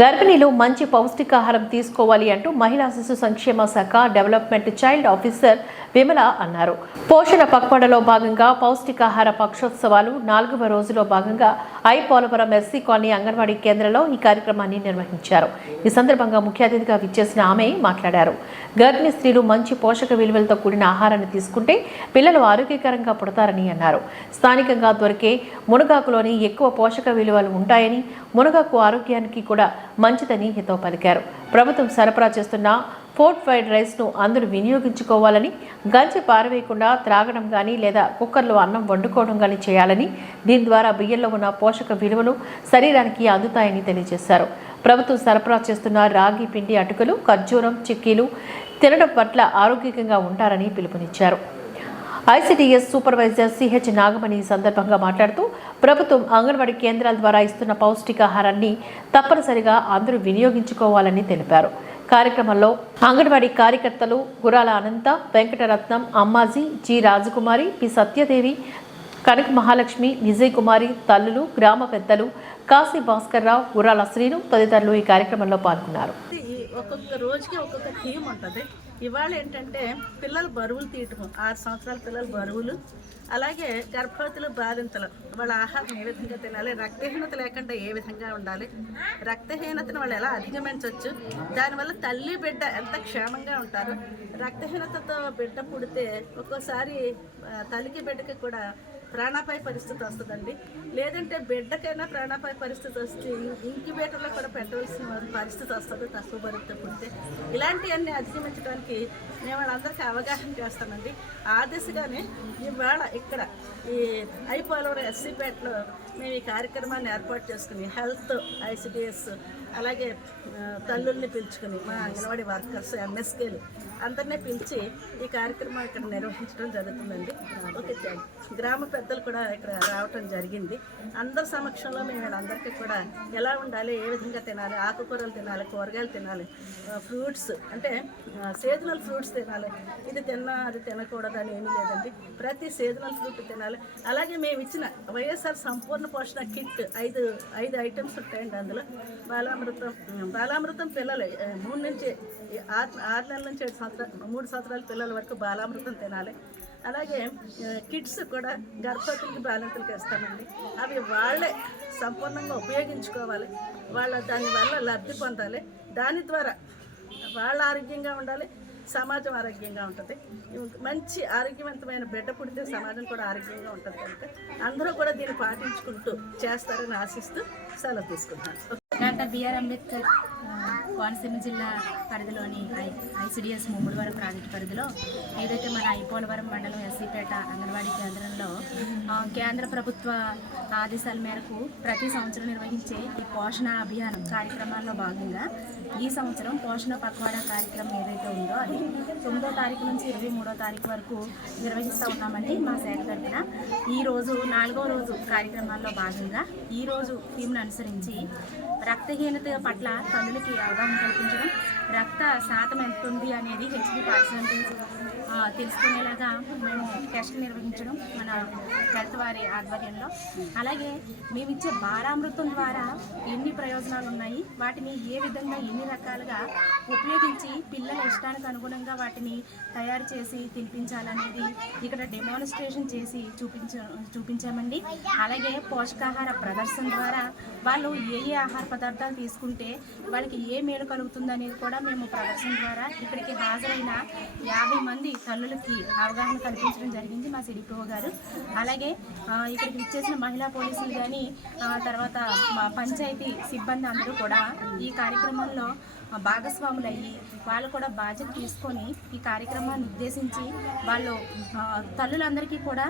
గర్భిణీలు మంచి పౌష్టికాహారం తీసుకోవాలి అంటూ మహిళా శిశు సంక్షేమ శాఖ డెవలప్మెంట్ చైల్డ్ ఆఫీసర్ విమల అన్నారు. పోషణ పక్వాడలో భాగంగా పౌష్టికాహార పక్షోత్సవాలు నాలుగవ రోజులో భాగంగా I Polavaram SC colony anganwadi కేంద్రంలో ఈ కార్యక్రమాన్ని నిర్వహించారు. ఈ సందర్భంగా ముఖ్య అతిథిగా విచ్చేసిన ఆమె మాట్లాడారు. గర్భిణీ స్త్రీలు మంచి పోషక విలువలతో కూడిన ఆహారాన్ని తీసుకుంటే పిల్లలు ఆరోగ్యకరంగా పుడతారని అన్నారు. స్థానికంగా దొరికే మునగాకులోని ఎక్కువ పోషక విలువలు ఉంటాయని మునగాకు ఆరోగ్యానికి కూడా మంచిదని హితవు పలికారు. ప్రభుత్వం సరఫరా చేస్తున్న ఫోర్ట్ ఫ్రైడ్ రైస్ను అందరూ వినియోగించుకోవాలని గంజి పారవేయకుండా త్రాగడం కానీ లేదా కుక్కర్లో అన్నం వండుకోవడం కానీ చేయాలని దీని ద్వారా బియ్యంలో ఉన్న పోషక విలువలు శరీరానికి అందుతాయని తెలియజేశారు. ప్రభుత్వం సరఫరా చేస్తున్న రాగి పిండి అటుకులు ఖర్జూరం చిక్కీలు తినడం పట్ల ఆరోగ్యంగా ఉంటారని పిలుపునిచ్చారు. ఐసిడిఎస్ సూపర్వైజర్ సిహెచ్ నాగమణి ఈ సందర్భంగా మాట్లాడుతూ ప్రభుత్వం అంగన్వాడీ కేంద్రాల ద్వారా ఇస్తున్న పౌష్టికాహారాన్ని తప్పనిసరిగా అందరూ వినియోగించుకోవాలని తెలిపారు. కార్యక్రమంలో అంగన్వాడీ కార్యకర్తలు గురాల అనంత వెంకటరత్నం అమ్మాజీ జి రాజకుమారి పి సత్యదేవి కనక మహాలక్ష్మి విజయ్ కుమారి తల్లులు గ్రామ పెద్దలు కాశీ భాస్కర్రావు గురాల శ్రీను తదితరులు ఈ కార్యక్రమంలో పాల్గొన్నారు. ఒక్కొక్క రోజుకి ఒక్కొక్క థీమ్ ఉంటుంది. ఇవాళ ఏంటంటే పిల్లలు బరువులు తీయటం ఆరు సంవత్సరాల పిల్లలు బరువులు అలాగే గర్భవతులు బాధింతలు. వాళ్ళ ఆహారం ఏ విధంగా తినాలి రక్తహీనత లేకుండా ఏ విధంగా ఉండాలి రక్తహీనతను వాళ్ళు ఎలా అధిగమించవచ్చు దానివల్ల తల్లి బిడ్డ ఎంత క్షేమంగా ఉంటారు రక్తహీనతతో బిడ్డ పుడితే ఒక్కోసారి తల్లికి బిడ్డకి కూడా ప్రాణాపాయ పరిస్థితి వస్తుందండి. లేదంటే బిడ్డకైనా ప్రాణాపాయ పరిస్థితి వస్తే ఇంక్యుబేటర్లో కూడా పెట్టవలసిన పరిస్థితి వస్తుంది తక్కువ బరువుతో పుడితే. ఇలాంటివన్నీ అధిగమించడానికి మేము వాళ్ళందరికీ అవగాహన చేస్తామండి ఆ దిశగానే ఇవాళ ఇక్కడ ఈ ఐపోలవరం ఎస్సీపేటలో మేము ఈ కార్యక్రమాన్ని ఏర్పాటు చేసుకుని హెల్త్ ఐసిడిఎస్ అలాగే తల్లుల్ని పిలుచుకుని మా అంగన్వాడీ వర్కర్స్ ఎంఎస్కేలు అందరినీ పిలిచి ఈ కార్యక్రమం ఇక్కడ నిర్వహించడం జరుగుతుందండి. ఓకే గ్రామ పెద్దలు కూడా ఇక్కడ రావటం జరిగింది. అందరి సమక్షంలో మేము వీళ్ళందరికీ కూడా ఎలా ఉండాలి ఏ విధంగా తినాలి ఆకుకూరలు తినాలి కూరగాయలు తినాలి ఫ్రూట్స్ అంటే సీజనల్ ఫ్రూట్స్ తినాలి. ఇది తిన్నా అది తినకూడదు అని ఏమీ లేదండి. ప్రతి సీజనల్ ఫ్రూట్ తినాలి. అలాగే మేము ఇచ్చిన వైఎస్ఆర్ సంపూర్ణ పోషణ కిట్ ఐదు ఐదు ఐటమ్స్ ఉంటాయండి అందులో. వాళ్ళ బాలామృతం బాలామృతం పిల్లలు. మూడు నుంచి ఆరు ఆరు నెలల నుంచి ఏడు సంవత్సరాలు మూడు సంవత్సరాల పిల్లల వరకు బాలామృతం తినాలి. అలాగే కిడ్స్ కూడా గర్భవతులకి బాలింతలకి ఇస్తామండి అవి వాళ్ళే సంపూర్ణంగా ఉపయోగించుకోవాలి. వాళ్ళ దానివల్ల లబ్ధి పొందాలి. దాని ద్వారా వాళ్ళ ఆరోగ్యంగా ఉండాలి సమాజం ఆరోగ్యంగా ఉంటుంది. మంచి ఆరోగ్యవంతమైన బిడ్డ పుడితే సమాజం కూడా ఆరోగ్యంగా ఉంటుంది కనుక. అందరూ కూడా దీన్ని పాటించుకుంటూ చేస్తారని ఆశిస్తూ సెలవు తీసుకుంటాను డాక్టర్ బిఆర్ అంబేద్కర్ కోనసీమ జిల్లా పరిధిలోని ఐ ఐసిడిఎస్ ముమ్మడివరం ప్రాజెక్టు పరిధిలో ఏదైతే మన ఐపోలవరం మండలం ఎస్సీపేట అంగన్వాడీ కేంద్రంలో కేంద్ర ప్రభుత్వ ఆదేశాల మేరకు ప్రతి సంవత్సరం నిర్వహించే ఈ పోషణ అభియానం కార్యక్రమాల్లో భాగంగా ఈ సంవత్సరం పోషణ పక్వాడా కార్యక్రమం ఏదైతే ఉందో అది తొమ్మిదో తారీఖు నుంచి ఇరవై మూడో తారీఖు వరకు నిర్వహిస్తూ ఉన్నామండి మా శాఖ తరఫున. ఈరోజు నాలుగో రోజు కార్యక్రమాల్లో భాగంగా ఈరోజు థీమ్ను అనుసరించి రక్తహీనత పట్ల తల్లులకి అవగాహన కల్పించడం. రక్త శాతం ఎంత ఉంది అనేది హెచ్బి పర్సంటేజ్. తెలుసుకునేలాగా మేము టెస్ట్ నిర్వహించడం మన హెల్త్ వారి ఆధ్వర్యంలో. అలాగే మేము ఇచ్చే బాలామృతం ద్వారా ఎన్ని ప్రయోజనాలు ఉన్నాయి వాటిని ఏ విధంగా ఎన్ని రకాలుగా ఉపయోగించి పిల్లల ఇష్టానికి అనుగుణంగా వాటిని తయారు చేసి తినిపించాలనేది ఇక్కడ డెమాన్స్ట్రేషన్ చేసి చూపించ చూపించామండి. అలాగే పోషకాహార ప్రదర్శన ద్వారా వాళ్ళు ఏ ఏ ఆహార పదార్థాలు తీసుకుంటే వాళ్ళకి ఏ మేలు కలుగుతుంది అనేది కూడా మేము ప్రదర్శన ద్వారా ఇక్కడికి హాజరైన యాభై మంది తల్లులకి అవగాహన కల్పించడం జరిగింది మా సిడిపిఓ గారు. అలాగే ఇక్కడికి ఇచ్చేసిన మహిళా పోలీసులు కానీ తర్వాత మా పంచాయతీ సిబ్బంది అందరూ కూడా ఈ కార్యక్రమంలో భాగస్వాములయ్యి వాళ్ళు కూడా బాధ్యత తీసుకొని ఈ కార్యక్రమాన్ని ఉద్దేశించి వాళ్ళు తల్లులందరికీ కూడా